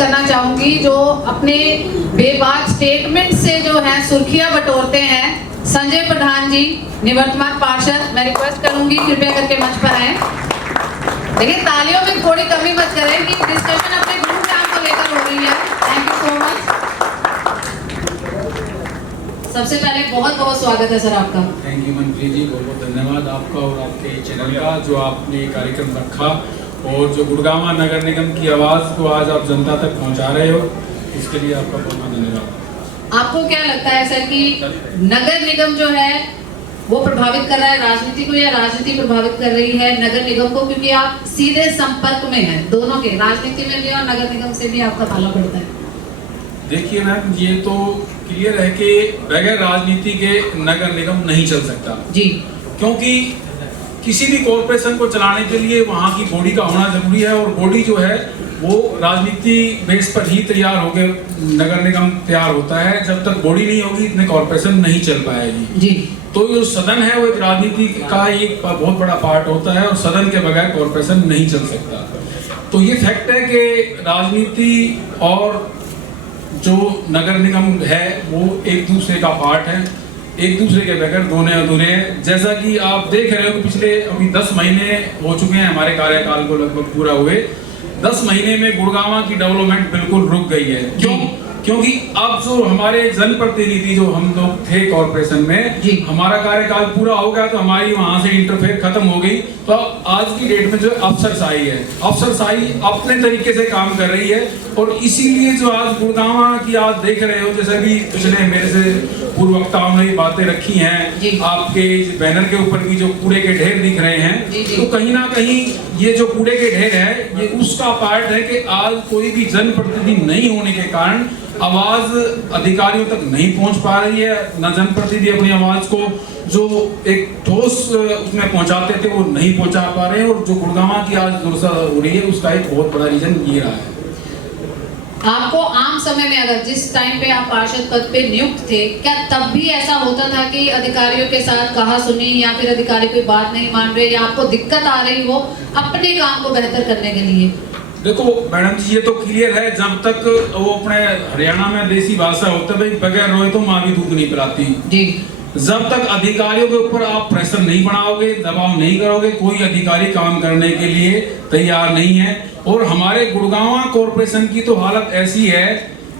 करना चाहूंगी, जो अपने बेबाक स्टेटमेंट से जो है सुर्खियां बटोरते हैं, संजय प्रधान जी, निवर्तमान पार्षद। मैं रिक्वेस्ट करूंगी कृपया करके मंच पर आए। देखिए तालियों में थोड़ी कमी मत करें कि डिस्कशन अपने गुरु काम को लेकर हो रही है। Thank you so much. सबसे पहले बहुत बहुत स्वागत है सर आपका। थैंक यू मंत्री जी, बहुत बहुत धन्यवाद आपका और आपके चैनल का जो आपने कार्यक्रम रखा और जो गुड़गांव नगर निगम की आवाज़ को आज आप जनता तक पहुंचा रहे हो, इसके लिए आपका बहुत बहुत धन्यवाद। आपको क्या लगता है सर कि नगर निगम जो है वो प्रभावित कर रहा है राजनीति को, या राजनीति प्रभावित कर रही है नगर निगम को? क्योंकि आप सीधे संपर्क में हैं दोनों के, राजनीति में भी और नगर निगम से भी आपका ताला पड़ता है। देखिए मैम, ये तो क्लियर है कि बगैर राजनीति के नगर निगम नहीं चल सकता जी, क्योंकि किसी भी कॉरपोरेशन को चलाने के लिए वहाँ की बॉडी का होना जरूरी है और बॉडी जो है वो राजनीति बेस पर ही तैयार होकर नगर निगम तैयार होता है। जब तक बॉडी नहीं होगी इतने कॉरपोरेशन नहीं चल पाएगी जी। तो जो सदन है वो एक राजनीति का एक बहुत बड़ा पार्ट होता है और सदन के बगैर कॉरपोरेशन नहीं चल सकता। तो ये फैक्ट है कि राजनीति और जो नगर निगम है वो एक दूसरे का पार्ट है, एक दूसरे के बगैर दोनों अधूरे हैं। जैसा कि आप देख रहे हो कि पिछले अभी 10 महीने हो चुके हैं हमारे कार्यकाल को लगभग पूरा हुए। 10 महीने में गुड़गांव की डेवलपमेंट बिल्कुल रुक गई है। क्यों? क्योंकि अब जो हमारे जनप्रतिनिधि जो हम लोग थे कॉर्पोरेशन में, हमारा कार्यकाल पूरा हो गया तो हमारी वहां से इंटरफेयर खत्म हो गई। तो आज की डेट में जो अफसरशाही है, अफसरशाही अपने तरीके से काम कर रही है और इसीलिए जो आज गुड़गांव की आज देख रहे हो, जैसे भी पिछले मेरे से पूर्व वक्ताओं ने बातें रखी हैं, आपके बैनर के ऊपर भी जो कूड़े के ढेर दिख रहे हैं, तो कहीं ना कहीं ये जो कूड़े के ढेर है ये उसका पार्ट है कि आज कोई भी जनप्रतिनिधि नहीं होने के कारण आवाज अधिकारियों तक नहीं पहुंच पा रही है। न जनप्रतिनिधि अपनी आवाज को जो एक ठोस उसमें पहुंचाते थे वो नहीं पहुंचा पा रहे हैं और जो गुड़गांव की आज दुर्दशा हो रही है उसका एक बहुत बड़ा रीजन ये रहा है। आपको आम समय में अगर जिस टाइम पे आप पार्षद पद पे नियुक्त थे, क्या तब भी ऐसा होता था कि अधिकारियों के साथ कहा सुनी या फिर अधिकारी कोई बात नहीं मान रहे या आपको दिक्कत आ रही हो अपने काम को बेहतर करने के लिए? देखो मैडम जी, ये तो क्लियर है, जब तक वो अपने हरियाणा में देसी भाषा होता है बगैर रोए तो माँ भी दूध नहीं पिलाती जी। जब तक अधिकारियों के ऊपर आप प्रेशर नहीं बनाओगे, दबाव नहीं करोगे, कोई अधिकारी काम करने के लिए तैयार नहीं है। और हमारे गुड़गांव कॉर्पोरेशन की तो हालत ऐसी है,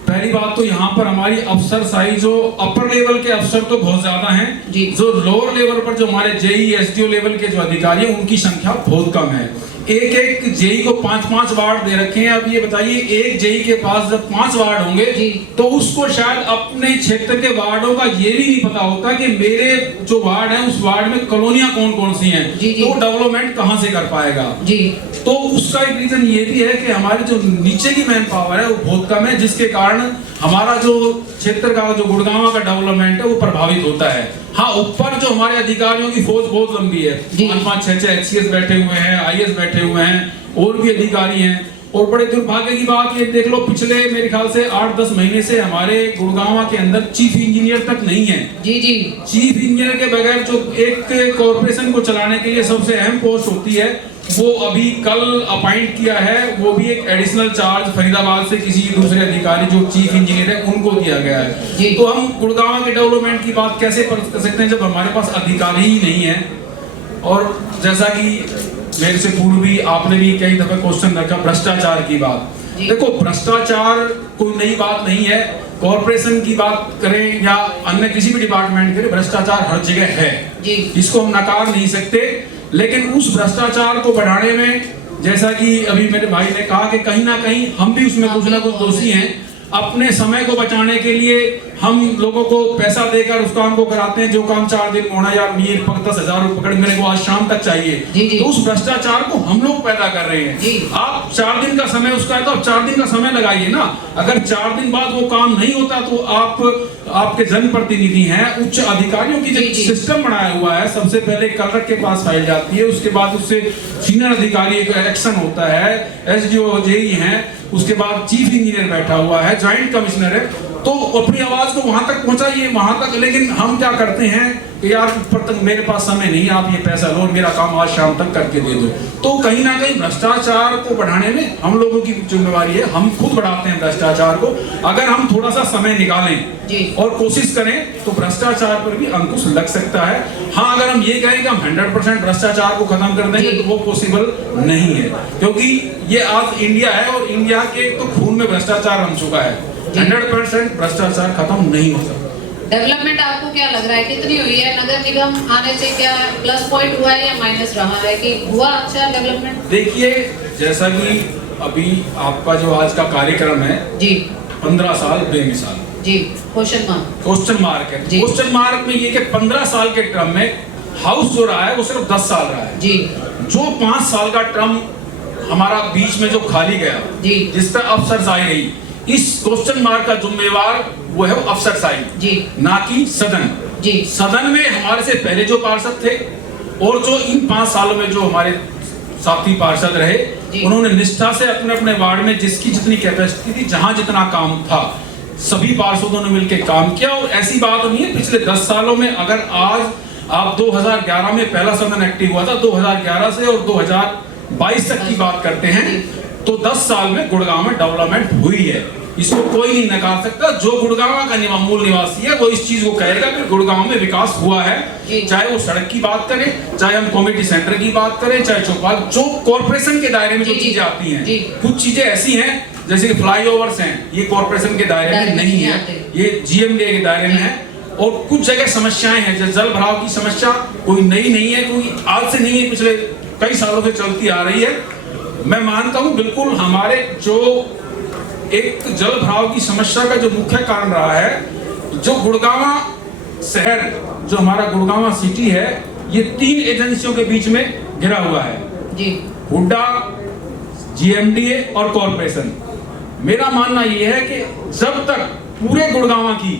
पहली बात तो यहाँ पर हमारी अफसरशाही जो अपर लेवल के अफसर तो बहुत ज्यादा हैं, जो लोअर लेवल पर जो हमारे जेई एसडीओ लेवल के जो अधिकारी हैं उनकी संख्या बहुत कम है। एक जेई को 5-5 वार्ड दे रखे हैं। अब ये बताइए, एक जेई के पास जब 5 वार्ड होंगे तो उसको शायद अपने क्षेत्र के वार्डों का ये भी नहीं पता होता कि मेरे जो वार्ड है उस वार्ड में कॉलोनियां कौन कौन सी हैं, तो डेवलपमेंट कहां से कर पाएगा जी। तो उसका एक रीजन ये भी है कि हमारी जो नीचे की मैन पावर है वो बहुत कम है, जिसके कारण हमारा जो क्षेत्र का जो गुड़गांव का डेवलपमेंट है वो प्रभावित होता है। हाँ, ऊपर जो हमारे अधिकारियों की फौज बहुत लंबी है, 5-5-6 HCS बैठे हुए हैं, IAS बैठे हुए हैं और भी अधिकारी हैं। और बड़े दुर्भाग्य की बात ये देख लो, पिछले मेरे ख्याल से 8-10 महीने से हमारे गुड़गांव के अंदर चीफ इंजीनियर तक नहीं है जी। चीफ इंजीनियर के बगैर जो एक कॉर्पोरेशन को चलाने के लिए सबसे अहम पोस्ट होती है वो अभी कल अपॉइंट किया है, वो भी एक एडिशनल चार्ज फरीदाबाद से किसी दूसरे अधिकारी जो चीफ इंजीनियर है उनको दिया गया है। तो हम गुड़गांव के डेवलपमेंट की बात कैसे कर सकते हैं जब हमारे पास अधिकारी ही नहीं है? और जैसा कि मेरे से पूर्व भी आपने भी कई दफे क्वेश्चन रखा भ्रष्टाचार की बात। देखो, भ्रष्टाचार कोई नई बात नहीं है, कॉर्पोरेशन की बात करें या अन्य किसी भी डिपार्टमेंट करें, भ्रष्टाचार हर जगह है, इसको हम नकार नहीं सकते। लेकिन उस भ्रष्टाचार को बढ़ाने में, जैसा कि अभी मेरे भाई ने कहा कि कहीं ना कहीं हम भी उसमें कुछ ना कुछ दोषी हैं। अपने समय को बचाने के लिए हम लोगों को पैसा देकर उस काम को कराते हैं जो काम 4 दिन में होना, या 10,000 रुपए पकड़ मेरे को आज शाम तक चाहिए, तो उस भ्रष्टाचार को हम लोग पैदा कर रहे हैं। आप 4 दिन का समय उसका है तो आप 4 दिन का समय लगाइए ना। अगर 4 दिन बाद वो काम नहीं होता तो आपके जनप्रतिनिधि हैं, उच्च अधिकारियों की जो सिस्टम बनाया हुआ है, सबसे पहले कलेक्टर के पास फाइल जाती है, उसके बाद उससे सीनियर अधिकारी का इलेक्शन होता है, एसडीओ जेई हैं, उसके बाद चीफ इंजीनियर बैठा हुआ है, ज्वाइंट कमिश्नर है, तो अपनी आवाज को वहां तक पहुंचाइए, वहां तक। लेकिन हम क्या करते हैं, कि यार ऊपर तक मेरे पास समय नहीं, आप ये पैसा लो और मेरा काम आज शाम तक करके दे दो। तो कहीं ना कहीं भ्रष्टाचार को बढ़ाने में हम लोगों की जिम्मेवारी है, हम खुद बढ़ाते हैं भ्रष्टाचार को। अगर हम थोड़ा सा समय निकालें और कोशिश करें तो भ्रष्टाचार पर भी अंकुश लग सकता है। हाँ, अगर हम ये कहें कि हम 100% भ्रष्टाचार को खत्म कर देंगे तो वो पॉसिबल नहीं है, क्योंकि ये आज इंडिया है और इंडिया के तो खून में भ्रष्टाचार रम चुका है। 100% भ्रष्टाचार खत्म नहीं हो सकता। डेवलपमेंट आपको क्या लग रहा है, कितनी हुई है? नगर निगम आने से क्या प्लस पॉइंट हुआ है या माइनस रहा है, कि हुआ अच्छा डेवलपमेंट? देखिए, जैसा कि अभी आपका जो आज का कार्यक्रम है जी, 15 साल बेमिसाल जी, क्वेश्चन मार्क है। क्वेश्चन मार्क में ये कि 15 साल के टर्म में हाउस जो रहा है वो सिर्फ 10 साल रहा है जी। जो 5 साल का टर्म हमारा बीच में जो खाली गया जी, जिस पर अफसरशाही रही, इस क्वेश्चन मार्क का जिम्मेवार वो है अफसरशाही जी, ना कि सदन जी। सदन में हमारे से पहले जो पार्षद थे और जो इन 5 सालों में जो हमारे साथी पार्षद रहे, उन्होंने निष्ठा से अपने अपने वार्ड में जिसकी जितनी कैपेसिटी थी, जहां जितना काम था, सभी पार्षदों ने मिलकर काम किया। और ऐसी बात नहीं है पिछले 10 सालों में, अगर आज आप 2011 में पहला सदन एक्टिव हुआ था, 2011 से और 2022 तक की बात करते हैं, तो 10 साल में गुड़गांव में डेवलपमेंट हुई है। इसको कोई नहीं नकार सकता। जो गुड़गांव का मूल निवासी है वो इस चीज को कहेगा कि गुड़गांव में विकास हुआ है, चाहे वो सड़क की बात करें, चाहे हम कम्युनिटी सेंटर की बात करें, चाहे चौपाल, जो कॉर्पोरेशन के दायरे में जो चीजें आती हैं। कुछ चीजें ऐसी हैं जैसे कि फ्लाईओवर्स हैं, ये कॉर्पोरेशन के दायरे में नहीं है, ये जीएमडीए के दायरे में है। और कुछ जगह समस्याएं हैं, जैसे जल भराव की समस्या कोई नई नहीं है, कोई आज से नहीं है, पिछले कई सालों से चलती आ रही है। मैं मानता हूं बिल्कुल हमारे जो एक जल भराव की समस्या का जो मुख्य कारण रहा है, जो गुड़गांव शहर, जो हमारा गुड़गांव सिटी है, ये 3 एजेंसियों के बीच में घिरा हुआ है जी, हुड्डा, जीएमडीए और कॉर्पोरेशन। मेरा मानना यह है कि जब तक पूरे गुड़गांव की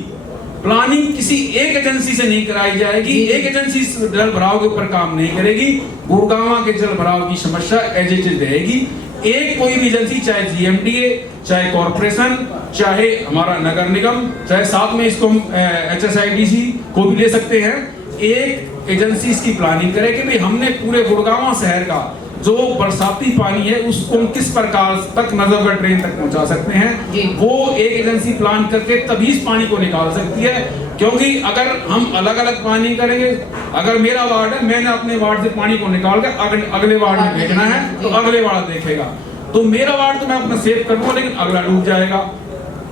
प्लानिंग किसी एक एजेंसी से नहीं कराई जाएगी, एक एजेंसी जल भराव के ऊपर काम नहीं करेगी, गुड़गांव के जल भराव की समस्या एज इट इज रहेगी। एक कोई भी एजेंसी, चाहे जीएमडीए, चाहे कॉर्पोरेशन, चाहे हमारा नगर निगम, चाहे साथ में इसको एचएसआईडीसी को भी ले सकते हैं, एक एजेंसी इसकी प्लानिंग करे कि भाई हमने पूरे गुड़गांव शहर का जो बरसाती पानी है उसको किस प्रकार तक नजरगढ़ ड्रेन तक पहुंचा सकते हैं। वो एक एजेंसी प्लान करके तभी इस पानी को निकाल सकती है, क्योंकि अगर हम अलग अलग प्लानिंग करेंगे, अगर मेरा वार्ड है, मैंने अपने वार्ड से पानी को निकाल कर अगले वार्ड में भेजना है तो अगले वार्ड देखेगा, तो मेरा वार्ड तो मैं अपना सेव कर दूंगा लेकिन अगला डूब जाएगा।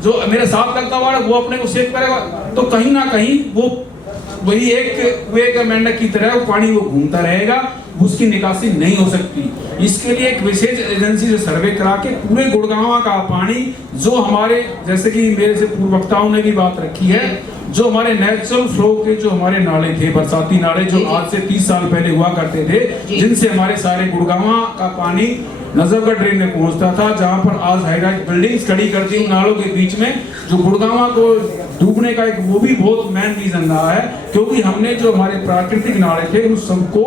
जो मेरे साथ लगता वार्ड वो अपने को सेव करेगा, तो कहीं ना कहीं वो वही एक मेंढक की तरह वो पानी वो घूमता रहेगा, उसकी निकासी नहीं हो सकती। इसके लिए एक विशेष एजेंसी से सर्वे करा के पूरे गुड़गांव का पानी, जो हमारे जैसे कि मेरे से पूर्व वक्ताओं ने भी बात रखी है, जो हमारे नेचुरल फ्लो के जो हमारे नाले थे, बरसाती नाले जो आज से 30 साल पहले हुआ करते थे, जिनसे हमारे सारे गुड़गांव का पानी नजरगढ़ ड्रेन में पहुंचता था, जहां पर आज हाई राइज बिल्डिंग्स खड़ी कर दी नालों के बीच में, जो गुड़गांव को डूबने का एक वो भी बहुत मेन रीजन रहा है, क्योंकि हमने जो हमारे प्राकृतिक नाले थे उन सबको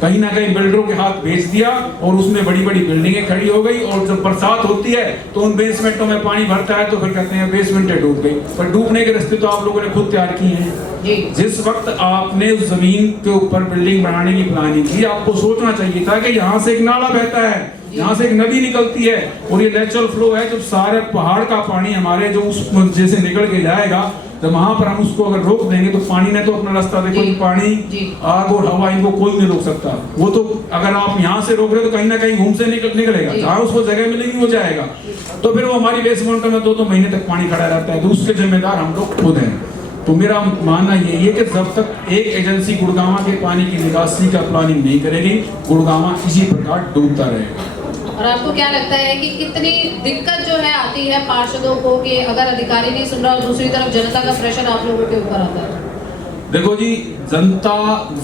कहीं ना कहीं बिल्डरों के हाथ भेज दिया और उसमें बड़ी बड़ी बिल्डिंगें खड़ी हो गई। और जब बरसात होती है तो उन बेसमेंटों में पानी भरता है तो फिर कहते हैं बेसमेंटें डूब गई, पर डूबने के रास्ते तो आप लोगों ने खुद तैयार किए हैं। जिस वक्त आपने उस जमीन के ऊपर बिल्डिंग बनाने की प्लानिंग की, आपको सोचना चाहिए था कि यहाँ से एक नाला बहता है, यहाँ से एक नदी निकलती है और ये नेचुरल फ्लो है, जब सारे पहाड़ का पानी हमारे जो उस जैसे निकल के जाएगा, जब वहां पर हम उसको अगर रोक देंगे तो पानी ने तो अपना रास्ता, देखो पानी, आग और हवा, इनको कोई नहीं रोक सकता। वो तो अगर आप यहाँ से रोक रहे तो कहीं ना कहीं घूम से निकलेगा, जहाँ उसको जगह मिलेगी वो जाएगा, तो फिर वो हमारी बेसमेंट में 2-2 महीने तक पानी खड़ा रहता है, तो उसके जिम्मेदार हम लोग खुद हैं। तो मेरा मानना यही है कि जब तक एक एजेंसी गुड़गांव के पानी की निकासी का प्लानिंग नहीं करेगी, गुड़गांव इसी प्रकार डूबता रहेगा। और आपको क्या लगता है कि कितनी दिक्कत जो है आती है पार्षदों को, कि अगर अधिकारी नहीं सुन रहा और दूसरी तरफ जनता का प्रेशर आप लोगों के ऊपर आता है? देखो जी, जनता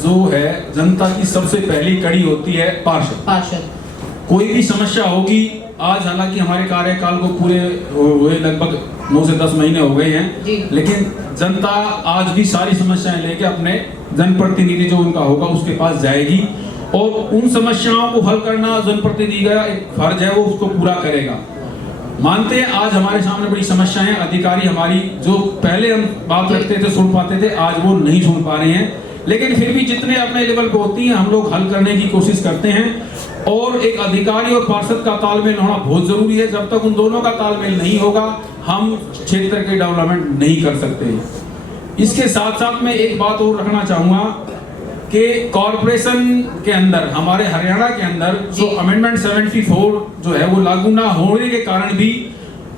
जो है, जनता की सबसे पहली कड़ी होती है पार्षद। कोई भी समस्या होगी, आज हालांकि हमारे कार्यकाल को पूरे हुए लगभग 9 से 10 महीने हो गए हैं, लेकिन जनता आज भी सारी समस्याएं लेके अपने जनप्रतिनिधि जो उनका होगा उसके पास जाएगी और उन समस्याओं को हल करना जनप्रतिनिधि का एक फर्ज है, वो उसको पूरा करेगा। मानते हैं आज हमारे सामने बड़ी समस्याएं, अधिकारी हमारी जो पहले हम बात करते थे सुन पाते थे, आज वो नहीं सुन पा रहे हैं, लेकिन फिर भी जितने अपने लेवल पे होती हैं हम लोग हल करने की कोशिश करते हैं। और एक अधिकारी और पार्षद का तालमेल होना बहुत जरूरी है। जब तक उन दोनों का तालमेल नहीं होगा हम क्षेत्र के डेवलपमेंट नहीं कर सकते। इसके साथ साथ मैं एक बात और रखना चाहूंगा कि कॉरपोरेशन के अंदर, हमारे हरियाणा के अंदर जो अमेंडमेंट 74 जो है वो लागू ना होने के कारण भी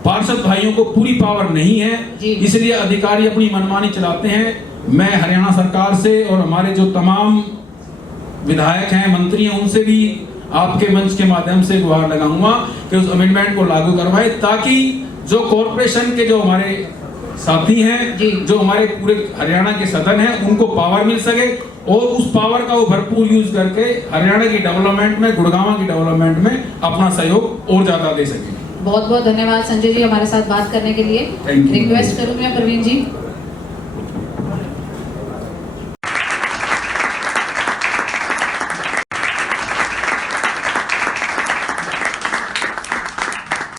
पार्षद भाइयों को पूरी पावर नहीं है, इसलिए अधिकारी अपनी मनमानी चलाते हैं। मैं हरियाणा सरकार से और हमारे जो तमाम विधायक हैं, मंत्री हैं, उनसे भी आपके मंच के माध्यम से गुहार लगाऊंगा कि उस अमेंडमेंट को लागू करवाए, ताकि जो कॉरपोरेशन के जो हमारे साथी हैं, जो हमारे पूरे हरियाणा के सदन हैं, उनको पावर मिल सके और उस पावर का वो भरपूर यूज करके हरियाणा की डेवलपमेंट में, गुड़गांव की डेवलपमेंट में अपना सहयोग और ज्यादा दे सके। बहुत बहुत धन्यवाद संजय जी हमारे साथ बात करने के लिए। रिक्वेस्ट करूंगी प्रवीण जी।